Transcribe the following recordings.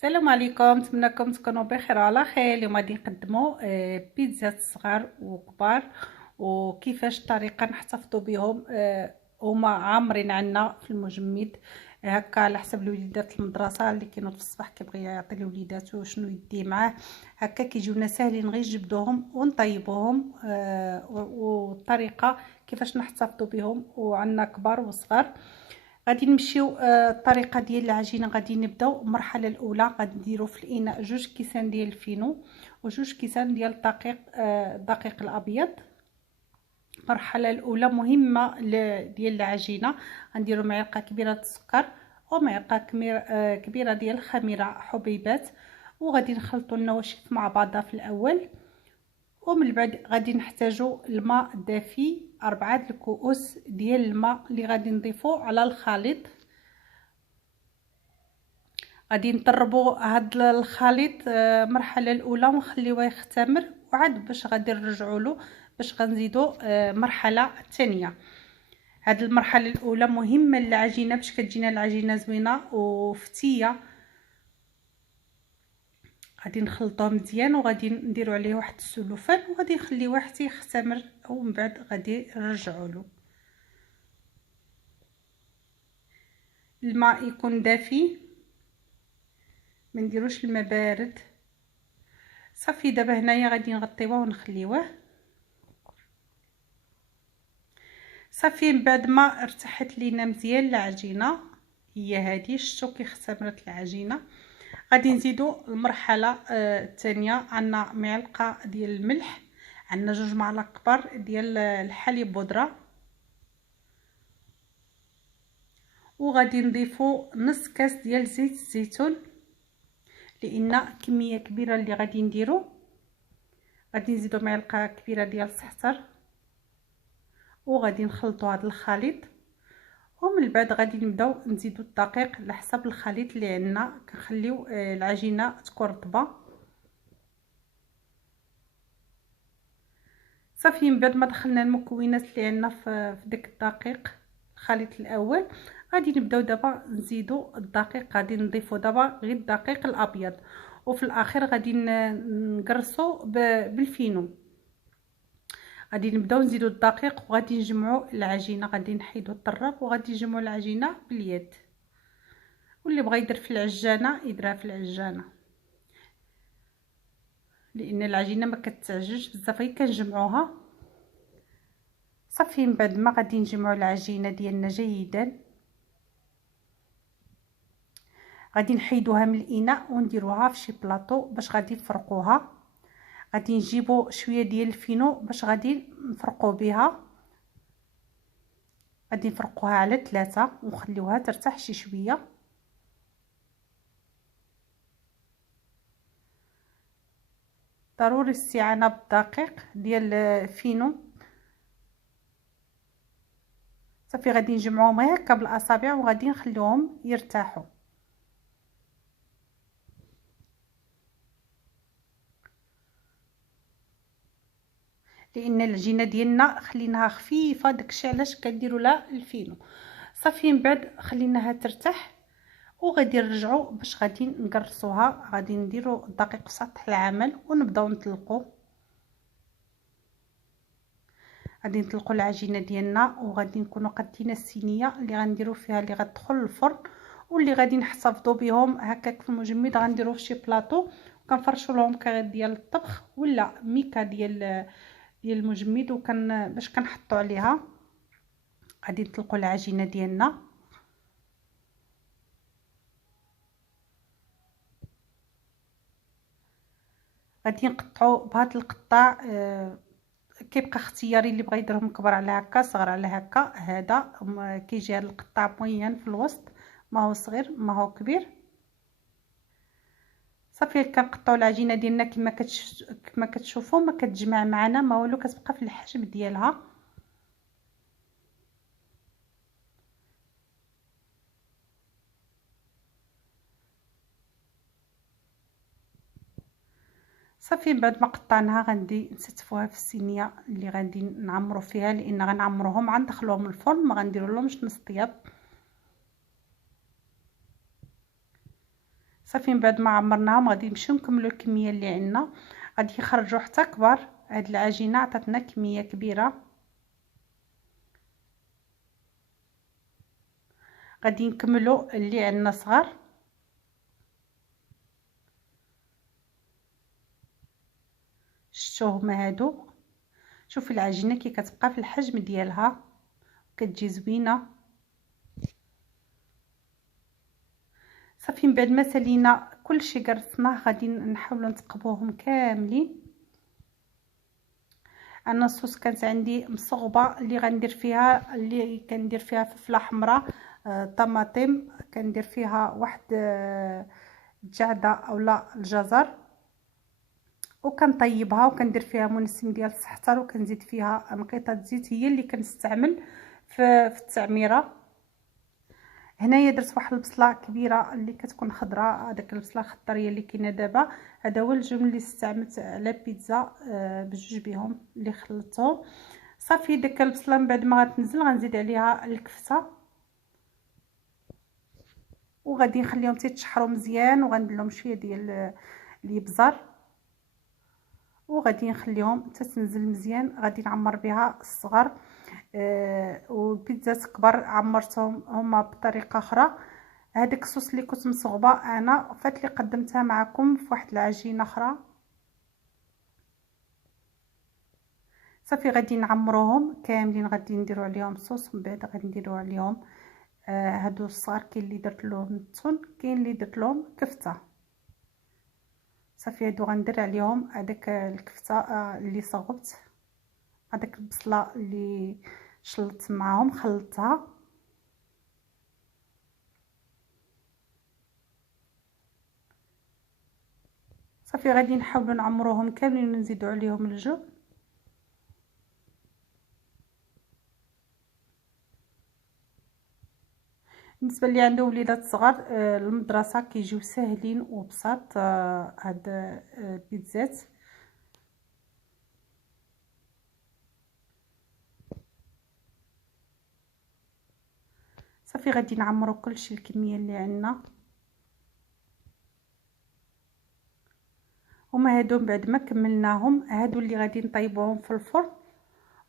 السلام عليكم، نتمنىكم تكونوا بخير وعلى خير. اليوم غادي نقدموا بيتزات صغار وكبار، وكيفاش الطريقه نحتفظوا بهم. هما عامرين عنا في المجمد هكا على حسب الوليدات المدرسه اللي كينوض في الصباح كيبغي يعطي لوليداتو شنو يدي معاه. هكا كيجيونا ساهلين، غير نجبدوهم ونطيبوهم. والطريقه كيفاش نحتفظوا بهم، وعندنا كبار وصغار. غادي نمشيو الطريقه ديال العجينه. غادي نبداو المرحله الاولى، غادي نديرو في الاناء 2 كيسان ديال الفينو و2 كيسان ديال الدقيق، الدقيق الابيض. المرحله الاولى مهمه ديال العجينه. غنديرو معلقه كبيره السكر ومعلقه كبيره ديال الخميره حبيبات، وغادي نخلطوا النواشف مع بعضها في الاول. ومن بعد غادي نحتاجو الماء دافي، 4 الكؤوس ديال الماء اللي غادي نضيفوه على الخليط. غادي نطربوا هاد الخليط المرحله الاولى ونخليوه يختمر، وعاد باش غادي نرجعوا له باش غنزيدوا مرحله ثانيه. هاد المرحله الاولى مهمه للعجينه باش كتجينا العجينه زوينه وفتيه. غادي نخلطوه مزيان وغادي نديروا عليه واحد السلوفان وغادي نخليوه حتى يختمر، ومن بعد غادي نرجعوا له. الماء يكون دافي، ما نديروش الماء بارد. صافي دابا هنايا غادي نغطيوه ونخليوه. صافي من بعد ما ارتاحت لينا مزيان العجينه، هي هذه شتو كي اختمرت العجينه. غادي نزيدو المرحله الثانيه. عندنا معلقه ديال الملح، عندنا 2 معالق كبار ديال الحليب بودره، وغادي نضيفو نص كاس ديال زيت الزيتون لان كميه كبيره اللي غادي نديرو. غادي نزيدو معلقه كبيره ديال الزعتر، وغادي نخلطوا هذا الخليط. ومن بعد غادي نبداو نزيدو الدقيق على حسب الخليط اللي عندنا. كنخليو العجينه تكون رطبه. صافي من بعد ما دخلنا المكونات اللي عندنا في داك الدقيق الخليط الاول، غادي نبداو دابا نزيدو الدقيق. غادي نضيفو دابا غير الدقيق الابيض، وفي الاخير غادي نقرصو بالفينو. غادي نبداو نزيدو الدقيق وغادي نجمعو العجينه. غادي نحيدو الطراب وغادي نجمعو العجينه باليد، واللي بغى يدير في العجانه يديرها في العجانه لان العجينه ما كتعجنش بزاف، غير كنجمعوها. صافي من بعد ما غادي نجمعو العجينه ديالنا جيدا، غادي نحيدوها من الاناء ونديروها في شي بلاطو باش غادي نفرقوها. غادي نجيبو شويه ديال الفينو باش غادي نفرقو بها. غادي نفرقوها على 3 ونخليوها ترتاح شي شويه. ضروري الاستعانه بالدقيق ديال الفينو. صافي غادي نجمعوهم هكا بالاصابع وغادي نخليوهم يرتاحوا. لان العجينه ديالنا خليناها خفيفه، داكشي علاش كنديروا لها الفينو. صافي من بعد خليناها ترتاح وغادي نرجعوا باش غادي نقرصوها. غادي نديروا الدقيق في سطح العمل ونبداو نطلقوا. غادي نطلقوا العجينه ديالنا وغادي نكونوا قدينا الصينيه اللي غنديروا فيها اللي غتدخل الفرن، واللي غادي نحتفظوا بهم هكاك في المجمد. غنديروا في شي بلاطو وكنفرشوا لهم كريط ديال الطبخ ولا ميكا ديال المجمد باش كنحطوا عليها. غادي نطلقوا العجينه ديالنا. غادي نقطعوا بهذا القطاع. كيبقى اختياري، اللي بغى يديرهم كبر على هكا صغر على هكا. هذا كيجي هذا القطاع موين في الوسط، ما هو صغير ما هو كبير. صافي كنقطعوا العجينه ديالنا كما كتشوفوا ما كتجمع معنا ما والو، كتبقى في الحجم ديالها. صافي من بعد ما قطعناها غندي نستفوها في الصينيه اللي غادي نعمرو فيها، لان غنعمروهم غندخلوهم الفرن، ما غنديروا لهمش نص طياب. صافي من بعد ما عمرناهم غادي نمشيو نكملو الكميه اللي عندنا. غادي يخرجوا حتى كبار. هاد العجينه عطاتنا كميه كبيره. غادي نكملو اللي عندنا صغار. شفتوا هما هادو. شوفي العجينه كي كتبقى في الحجم ديالها كتجي زوينه. صافي من بعد ما سالينا كلشي قرصناه غادي نحاولوا نتقبوهم كاملين. انا الصوص كانت عندي مصغبه اللي غندير فيها، اللي كندير فيها فلفله حمراء، طماطم، كندير فيها واحد الجعده اولا الجزر، وكنطيبها وكندير فيها منسم ديال الزعتر، وكنزيد فيها نقيطه زيت هي اللي كنستعمل في التعميره. هنايا درت واحد البصله كبيره اللي كتكون خضراء، هذاك البصله الخضريه اللي كاينه دابا، هذا هو الجبن اللي استعملت على بيتزا بجوج بهم اللي خلطتهم. صافي داك البصله من بعد ما غتنزل غنزيد عليها الكفته، وغادي نخليهم تيتشحروا مزيان، وغندير لهم شويه ديال الابزار، وغادي نخليهم حتى تنزل مزيان. غادي نعمر بها الصغر. والبيتزات كبار عمرتهم هما بطريقه اخرى. هذاك الصوص اللي كنت مصغبه انا فات اللي قدمتها معكم في واحد العجينه اخرى. صافي غادي نعمروهم كاملين، غادي نديروا عليهم صوص، من بعد غادي نديروا عليهم هادو الصغار. كاين اللي درت لهم التون، كاين اللي درت لهم كفته. صافي هادو غندير عليهم هذاك الكفته اللي صغبت، هذاك البصله اللي شلطت معاهم خلطتها. صافي غادي نحاولوا نعمروهم كاملين ونزيدوا عليهم الجبن. بالنسبه اللي عنده وليدات صغار المدرسه كيجيو ساهلين وبساط هاد البيتزات. صافي غادي نعمرو كلشي الكميه اللي عندنا. هما هادو من بعد ما كملناهم هادو اللي غادي نطيبوهم في الفرن،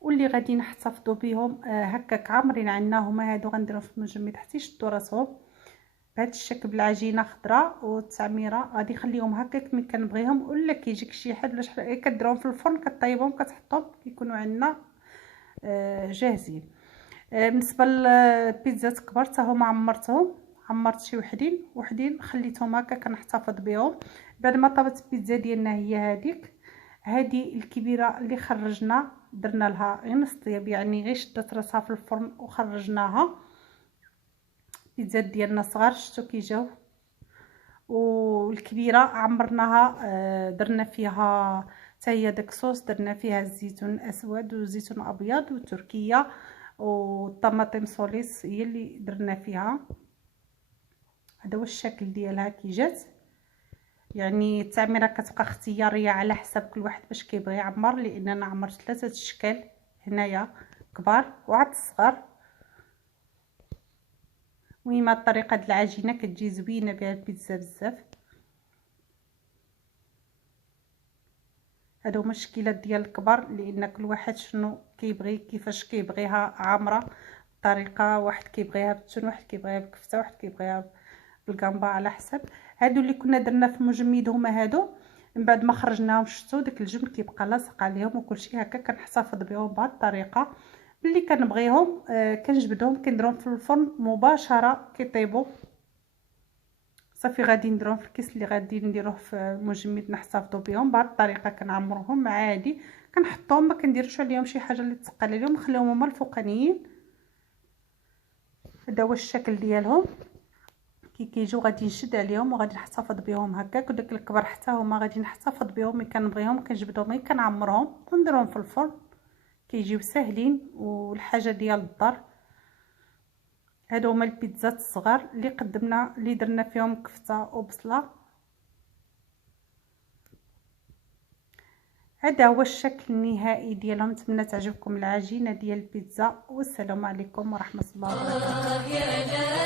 واللي غادي نحتفظوا بهم هكاك عامرين عندنا. هما هادو غنديرهم في المجمد حتى يشدوا راسهم بهذا الشكل بالعجينه خضراء والتعميره. غادي نخليهم هكاك ملي كنبغيهم، ولا كيجيك شي حد ولا شحال كديرهم في الفرن كطيبهم كتحطهم كيكونوا عندنا جاهزين. بالنسبه للبيتزات كبار حتى هما عمرت شي وحدين خليتهم هكا كنحتفظ بهم. بعد ما طابت البيتزا ديالنا هي هذه الكبيره اللي خرجنا درنا لها غير نص طياب، يعني غير شدت راسها في الفرن وخرجناها. البيتزات ديالنا صغار شفتوا كي جاو، والكبيره عمرناها درنا فيها حتى هي داك الصوص، درنا فيها الزيتون الاسود والزيتون الابيض والتركيه والطماطم سوليس هي اللي درنا فيها. هذا هو الشكل ديالها كي جات. يعني التعميره كتبقى اختياريه على حسب كل واحد باش كيبغي يعمر، لان انا عمرت 3 اشكال هنايا كبار وعاد الصغار. المهم الطريقه د العجينه كتجي زوينه بها البيتزا بزاف. هادو هما الشكيلات ديال الكبار، لان كل واحد شنو كيبغي كيفاش كيبغيها عامره بطريقه. واحد كيبغيها بالتون، واحد كيبغيها بالكفته، واحد كيبغيها بالكامبا، على حسب. هادو اللي كنا درنا في المجمد هما هادو. من بعد ما خرجناهم شفتوا داك الجبن كيبقى لاصق عليهم وكلشي هكا. كنحتفظ بهم بهذه الطريقه. ملي كنبغيهم كنجبدهم كنديرهم في الفرن مباشره كيطيبوا. صافي غادي نديرهم في الكيس اللي غادي نديروه في المجمد نحتفظوا بهم بهذه الطريقه. كنعمرهم عادي كنحطهم، ما كنديرش عليهم شي حاجه اللي تثقل عليهم، نخليهم هما الفوقانيين. هذا هو الشكل ديالهم كي كيجيو. غادي نشد عليهم وغادي نحتفظ بهم هكاك. وداك الكبر حتى هما غادي نحتفظ بهم ملي كنبغيهم كنجبدهم ملي كنعمرهم ونديرهم في الفرن كيجيو ساهلين والحاجه ديال الدار. هادو هما البيتزات الصغار اللي قدمنا اللي درنا فيهم كفته وبصله. هذا هو الشكل النهائي ديالهم. نتمنى تعجبكم العجينه ديال البيتزا، والسلام عليكم ورحمه الله وبركاته.